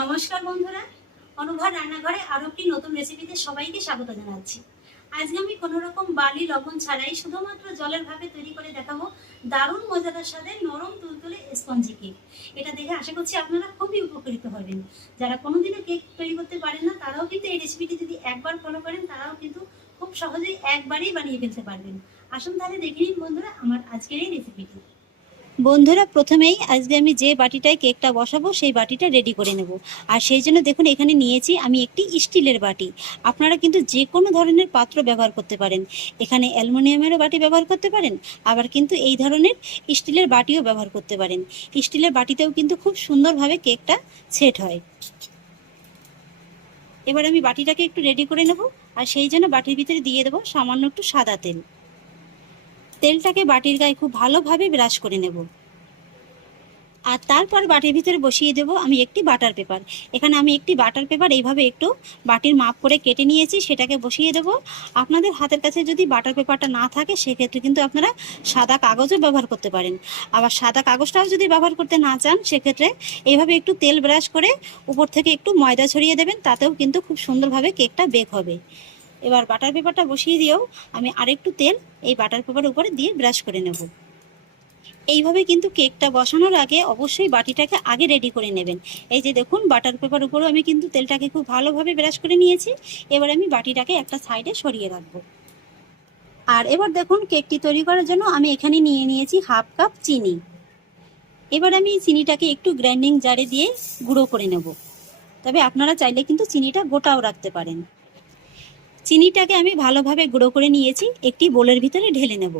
নমস্কার বন্ধুরা। অনুভা রান্নাঘরে আরও একটি নতুন রেসিপিতে সবাইকে স্বাগত জানাচ্ছি। আজকে আমি কোনো রকম বালি লবণ ছাড়াই শুধুমাত্র জলের ভাবে তৈরি করে দেখাবো দারুণ মজাদার স্বাদে নরম তুলতুলে স্পঞ্জি কেক এটা দেখে আশা করছি আপনারা খুবই উপকৃত হবেন। যারা কোনোদিনও কেক তৈরি করতে পারেন না, তারাও কিন্তু এই রেসিপিটি যদি একবার ফলো করেন, তারাও কিন্তু খুব সহজেই একবারেই বানিয়ে ফেলতে পারবেন। আসুন তাহলে দেখে নিন বন্ধুরা আমার আজকের এই রেসিপিটি বন্ধুরা, প্রথমেই আজকে আমি যে বাটিটায় কেকটা বসাবো, সেই বাটিটা রেডি করে নেব। আর সেই জন্য দেখুন, এখানে নিয়েছি আমি একটি স্টিলের বাটি। আপনারা কিন্তু যে কোনো ধরনের পাত্র ব্যবহার করতে পারেন। এখানে অ্যালুমিনিয়ামেরও বাটি ব্যবহার করতে পারেন, আবার কিন্তু এই ধরনের স্টিলের বাটিও ব্যবহার করতে পারেন। স্টিলের বাটিতেও কিন্তু খুব সুন্দরভাবে কেকটা সেট হয়। এবার আমি বাটিটাকে একটু রেডি করে নেব, আর সেই জন্য বাটির ভিতরে দিয়ে দেবো সামান্য একটু সাদা তেল। তেলটাকে বাটির গায়ে খুব ভালোভাবে ব্রাশ করে নেব। আর তারপর বাটির ভিতরে বসিয়ে দেব আমি একটি বাটার পেপার। এখানে আমি একটি বাটার পেপার এইভাবে একটু বাটির মাপ করে কেটে নিয়েছি, সেটাকে বসিয়ে দেব। আপনাদের হাতের কাছে যদি বাটার পেপারটা না থাকে, সেক্ষেত্রে কিন্তু আপনারা সাদা কাগজও ব্যবহার করতে পারেন। আবার সাদা কাগজটাও যদি ব্যবহার করতে না চান, সেক্ষেত্রে এইভাবে একটু তেল ব্রাশ করে উপর থেকে একটু ময়দা ছড়িয়ে দেবেন, তাতেও কিন্তু খুব সুন্দরভাবে কেকটা বেক হবে। এবার বাটার পেপারটা বসিয়ে দিয়েও আমি আরেকটু তেল এই বাটার পেপার উপরে দিয়ে ব্রাশ করে নেব। এইভাবে কিন্তু কেকটা বসানোর আগে অবশ্যই বাটিটাকে আগে রেডি করে নেবেন। এই যে দেখুন, বাটার পেপার উপরেও আমি কিন্তু তেলটাকে খুব ভালোভাবে ব্রাশ করে নিয়েছি। এবার আমি বাটিটাকে একটা সাইডে সরিয়ে রাখব। আর এবার দেখুন, কেকটি তৈরি করার জন্য আমি এখানে নিয়ে নিয়েছি হাফ কাপ চিনি। এবার আমি চিনিটাকে একটু গ্রাইন্ডিং জারে দিয়ে গুঁড়ো করে নেব। তবে আপনারা চাইলে কিন্তু চিনিটা গোটাও রাখতে পারেন। চিনিটাকে আমি ভালোভাবে গুঁড়ো করে নিয়েছি, একটি বোলের ভিতরে ঢেলে নেব।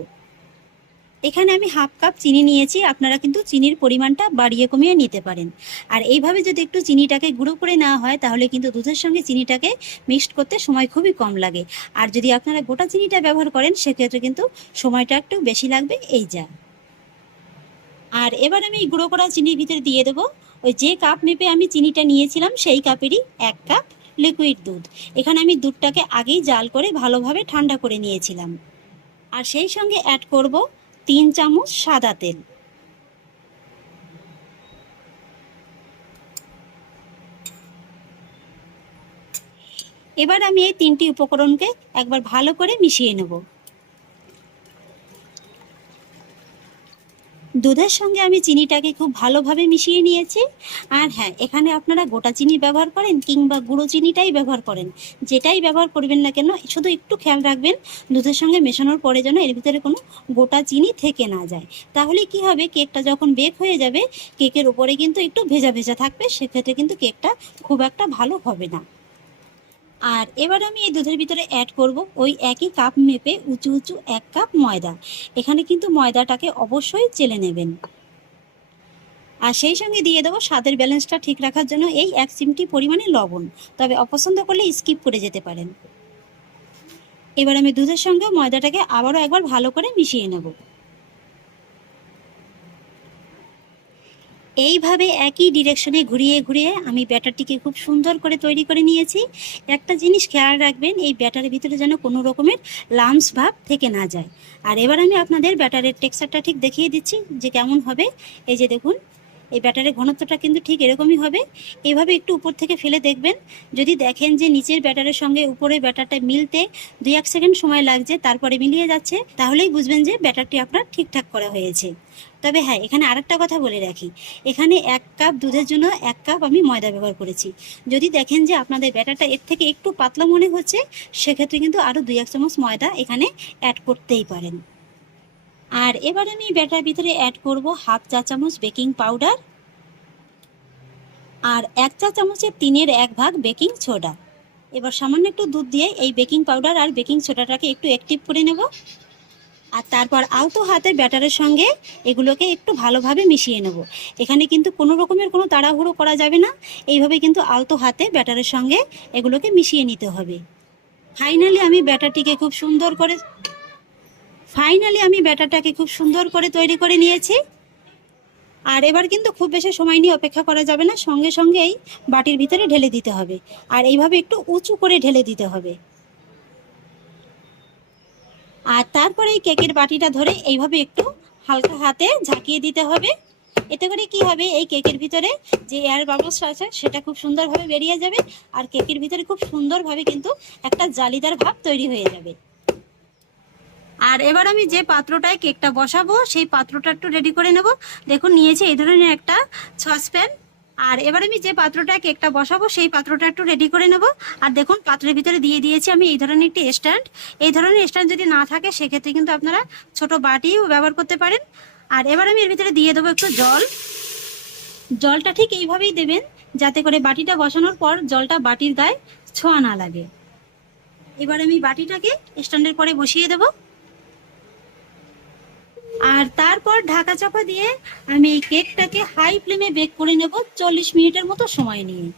এখানে আমি হাফ কাপ চিনি নিয়েছি, আপনারা কিন্তু চিনির পরিমাণটা বাড়িয়ে কমিয়ে নিতে পারেন। আর এইভাবে যদি একটু চিনিটাকে গুঁড়ো করে নেওয়া হয়, তাহলে কিন্তু দুধের সঙ্গে চিনিটাকে মিক্সড করতে সময় খুবই কম লাগে। আর যদি আপনারা গোটা চিনিটা ব্যবহার করেন, সেক্ষেত্রে কিন্তু সময়টা একটু বেশি লাগবে, এই যা। আর এবার আমি গুঁড়ো করা চিনির ভিতরে দিয়ে দেবো। ওই যে কাপ মেপে আমি চিনিটা নিয়েছিলাম, সেই কাপেরই এক কাপ লিকুইড দুধ। এখানে আমি দুধটাকে আগেই জাল করে ভালোভাবে ঠান্ডা করে নিয়েছিলাম। আর সেই সঙ্গে অ্যাড করব তিন চামচ সাদা তেল। এবার আমি এই তিনটি উপকরণকে একবার ভালো করে মিশিয়ে নেব। দুধের সঙ্গে আমি চিনিটাকে খুব ভালোভাবে মিশিয়ে নিয়েছি। আর হ্যাঁ এখানে আপনারা গোটা চিনি ব্যবহার করেন কিংবা গুঁড়ো চিনিটাই ব্যবহার করেন। যেটাই ব্যবহার করবেন না কেন, শুধু একটু খেয়াল রাখবেন দুধের সঙ্গে মেশানোর পরে যেন এর ভিতরে কোনো গোটা চিনি থেকে না যায়। তাহলে কি হবে, কেকটা যখন বেক হয়ে যাবে, কেকের উপরে কিন্তু একটু ভেজা ভেজা থাকবে, সেক্ষেত্রে কিন্তু কেকটা খুব একটা ভালো হবে না। আর এবার আমি এই দুধের ভিতরে অ্যাড করব ওই একই কাপ মেপে উঁচু উঁচু এক কাপ ময়দা। এখানে কিন্তু ময়দাটাকে অবশ্যই চেলে নেবেন। আর সেই সঙ্গে দিয়ে দেবো স্বাদের ব্যালেন্সটা ঠিক রাখার জন্য এই এক চিমটি পরিমাণে লবণ। তবে অপছন্দ করলে স্কিপ করে যেতে পারেন। এবার আমি দুধের সঙ্গে ময়দাটাকে আবারও একবার ভালো করে মিশিয়ে নেব। এইভাবে একই ডিরেকশনে ঘুরিয়ে ঘুরিয়ে আমি ব্যাটারটিকে খুব সুন্দর করে তৈরি করে নিয়েছি। একটা জিনিস খেয়াল রাখবেন, এই ব্যাটারের ভিতরে যেন কোনো রকমের লামস ভাব থেকে না যায়। আর এবার আমি আপনাদের ব্যাটারের টেক্সচারটা ঠিক দেখিয়ে দিচ্ছি যে কেমন হবে। এই যে দেখুন এই ব্যাটারের ঘনত্বটা কিন্তু ঠিক এরকমই হবে। এইভাবে একটু উপর থেকে ফেলে দেখবেন। যদি দেখেন যে নিচের ব্যাটারের সঙ্গে উপরে ব্যাটারটা মিলতে দুই এক সেকেন্ড সময় লাগছে, তারপরে মিলিয়ে যাচ্ছে, তাহলেই বুঝবেন যে ব্যাটারটি আপনার ঠিকঠাক করা হয়েছে। তবে হ্যাঁ এখানে আরেকটা কথা বলে রাখি। এখানে এক কাপ দুধের জন্য এক কাপ আমি ময়দা ব্যবহার করেছি। যদি দেখেন যে আপনাদের ব্যাটারটা এর থেকে একটু পাতলা মনে হচ্ছে, সেক্ষেত্রে কিন্তু আরও দুই এক চামচ ময়দা এখানে অ্যাড করতেই পারেন। আর এবার আমি ব্যাটার ভিতরে অ্যাড করব হাফ চা চামচ বেকিং পাউডার আর এক চা চামচের তিনের এক ভাগ বেকিং সোডা এবার সামান্য একটু দুধ দিয়ে এই বেকিং পাউডার আর বেকিং সোডাটাকে একটু অ্যাক্টিভ করে নেব। আর তারপর আলতো হাতে ব্যাটারের সঙ্গে এগুলোকে একটু ভালোভাবে মিশিয়ে নেব। এখানে কিন্তু কোনো রকমের কোনো তাড়াহুড়ো করা যাবে না। এইভাবে কিন্তু আলতো হাতে ব্যাটারের সঙ্গে এগুলোকে মিশিয়ে নিতে হবে। ফাইনালি আমি ব্যাটারটিকে খুব সুন্দর করে ফাইনালি আমি ব্যাটারটাকে খুব সুন্দর করে তৈরি করে নিয়েছি। আর এবার কিন্তু খুব বেশি সময় নিয়ে অপেক্ষা করা যাবে না, সঙ্গে সঙ্গেই বাটির ভিতরে ঢেলে দিতে হবে। আর এইভাবে একটু উঁচু করে ঢেলে দিতে হবে। আর তারপরে এই কেকের বাটিটা ধরে এইভাবে একটু হালকা হাতে ঝাঁকিয়ে দিতে হবে। এতে করে কি হবে, এই কেকের ভিতরে যে এয়ার বাবলস আছে, সেটা খুব সুন্দরভাবে বেরিয়ে যাবে। আর কেকের ভিতরে খুব সুন্দরভাবে কিন্তু একটা জালিদার ভাব তৈরি হয়ে যাবে। আর এবার আমি যে পাত্রটায় কেকটা বসাবো, সেই পাত্রটা একটু রেডি করে নেব। দেখুন, নিয়েছি এই ধরনের একটা সসপ্যান আর এবার আমি যে পাত্রটায় কেকটা বসাবো, সেই পাত্রটা একটু রেডি করে নেব। আর দেখুন, পাত্রের ভিতরে দিয়ে দিয়েছি আমি এই ধরনের একটি স্ট্যান্ড এই ধরনের স্ট্যান্ড যদি না থাকে, সেক্ষেত্রে কিন্তু আপনারা ছোট বাটিও ব্যবহার করতে পারেন। আর এবার আমি এর ভিতরে দিয়ে দেবো একটু জল। জলটা ঠিক এইভাবেই দেবেন, যাতে করে বাটিটা বসানোর পর জলটা বাটির গায়ে ছোঁয়া না লাগে। এবার আমি বাটিটাকে স্ট্যান্ডের পরে বসিয়ে দেবো। আর তারপর ঢাকা চাপা দিয়ে আমি এই কেকটাকে হাই ফ্লেমে বেক করে নেব চল্লিশ মিনিটের মতো সময় নিয়ে।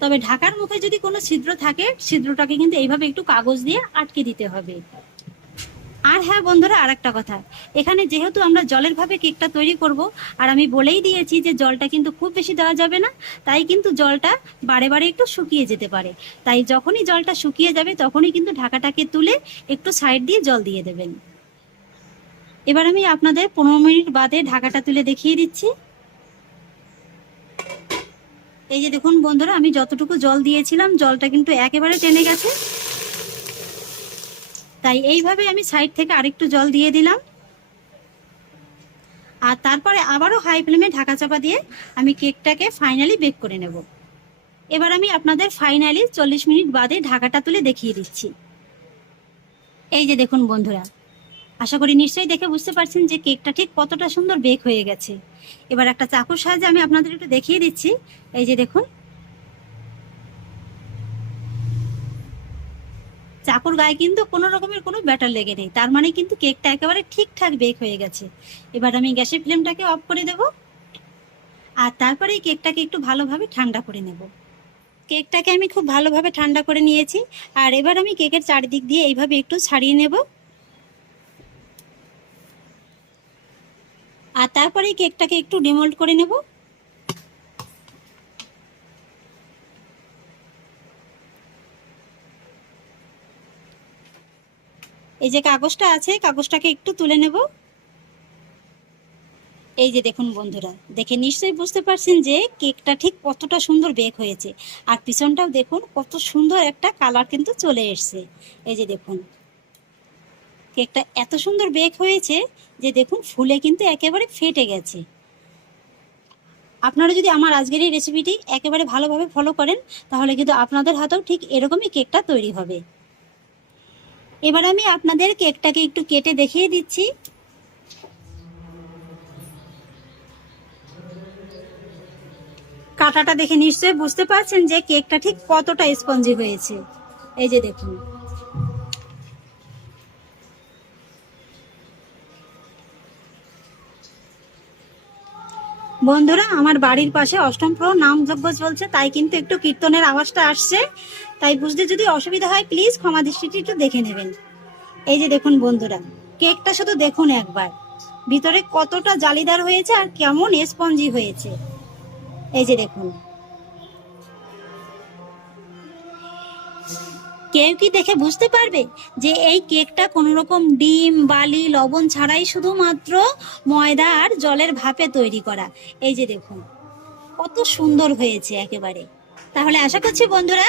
তবে ঢাকার মুখে যদি কোনো ছিদ্র থাকে, ছিদ্রটাকে কিন্তু এইভাবে একটু কাগজ দিয়ে আটকে দিতে হবে। আর হ্যাঁ বন্ধুরা আর একটা কথা। এখানে যেহেতু আমরা জলের ভাবে কেকটা তৈরি করব, আর আমি বলেই দিয়েছি যে জলটা কিন্তু খুব বেশি দেওয়া যাবে না, তাই কিন্তু জলটা বারে বারে একটু শুকিয়ে যেতে পারে। তাই যখনই জলটা শুকিয়ে যাবে, তখনই কিন্তু ঢাকাটাকে তুলে একটু সাইড দিয়ে জল দিয়ে দেবেন। এবার আমি আপনাদের পনেরো মিনিট বাদে ঢাকাটা তুলে দেখিয়ে দিচ্ছি। এই যে দেখুন বন্ধুরা, আমি যতটুকু জল দিয়েছিলাম, জলটা কিন্তু একেবারে টেনে গেছে। তাই এইভাবে আমি সাইড থেকে আরেকটু জল দিয়ে দিলাম। আর তারপরে আবারও হাই ফ্লেমে ঢাকা চাপা দিয়ে আমি কেকটাকে ফাইনালি বেক করে নেব। এবার আমি আপনাদের ফাইনালি চল্লিশ মিনিট বাদে ঢাকাটা তুলে দেখিয়ে দিচ্ছি। এই যে দেখুন বন্ধুরা আশা করি নিশ্চয়ই দেখে বুঝতে পারছেন যে কেকটা ঠিক কতটা সুন্দর বেক হয়ে গেছে। এবার একটা চাকুর সাহায্যে আমি আপনাদের একটু দেখিয়ে দিচ্ছি। এই যে দেখুন। চাকুর গায়ে কিন্তু কোনো রকমের কোনো ব্যাটার লেগে নেই। তার মানে কিন্তু কেকটা একেবারে ঠিকঠাক বেক হয়ে গেছে। এবার আমি গ্যাসের ফ্লেমটাকে অফ করে দেব। আর তারপরে কেকটাকে একটু ভালোভাবে ঠান্ডা করে নেব। কেকটাকে আমি খুব ভালোভাবে ঠান্ডা করে নিয়েছি। আর এবার আমি কেকের চারিদিক দিয়ে এইভাবে একটু ছাড়িয়ে নেব। আর তারপরে কেকটাকে একটু ডিমোল্ড করে নেব। এই যে কাগজটা আছে, কাগজটাকে একটু তুলে নেব। এই যে দেখুন বন্ধুরা, দেখে নিশ্চয়ই বুঝতে পারছেন যে কেকটা ঠিক কতটা সুন্দর বেক হয়েছে। আর পিছনটাও দেখুন কত সুন্দর একটা কালার কিন্তু চলে এসছে। এই যে দেখুন কেকটা এত সুন্দর বেক হয়েছে যে দেখুন ফুলে কিন্তু একেবারে ফেটে গেছে। আপনারা যদি আমার আজকের এই রেসিপিটি একেবারে ভালোভাবে ফলো করেন, তাহলে কিন্তু আপনাদের হাতেও ঠিক এরকমই কেকটা তৈরি হবে। এবার আমি আপনাদের কেকটাকে একটু কেটে দেখিয়ে দিচ্ছি। কাটাটা দেখে নিশ্চয়ই বুঝতে পারছেন যে কেকটা ঠিক কতটা স্পঞ্জি হয়েছে। এই যে দেখুন। বন্ধুরা, আমার বাড়ির পাশে অষ্টম প্রহর নামযজ্ঞ চলছে, তাই কিন্তু একটু কীর্তনের আওয়াজটা আসছে। তাই বুঝতে যদি অসুবিধা হয় প্লিজ ক্ষমা দৃষ্টিটি একটু দেখে নেবেন। এই যে দেখুন বন্ধুরা, কেকটা শুধু দেখুন একবার। ভিতরে কতটা জালিদার হয়েছে আর কেমন স্পঞ্জি হয়েছে। এই যে দেখুন কেউ কি দেখে বুঝতে পারবে যে এই কেকটা কোনো রকম ডিম, বালি, লবণ ছাড়াই শুধুমাত্র ময়দা আর জলের ভাপে তৈরি করা? এই যে দেখুন, কত সুন্দর হয়েছে একেবারে। তাহলে আশা করছি বন্ধুরা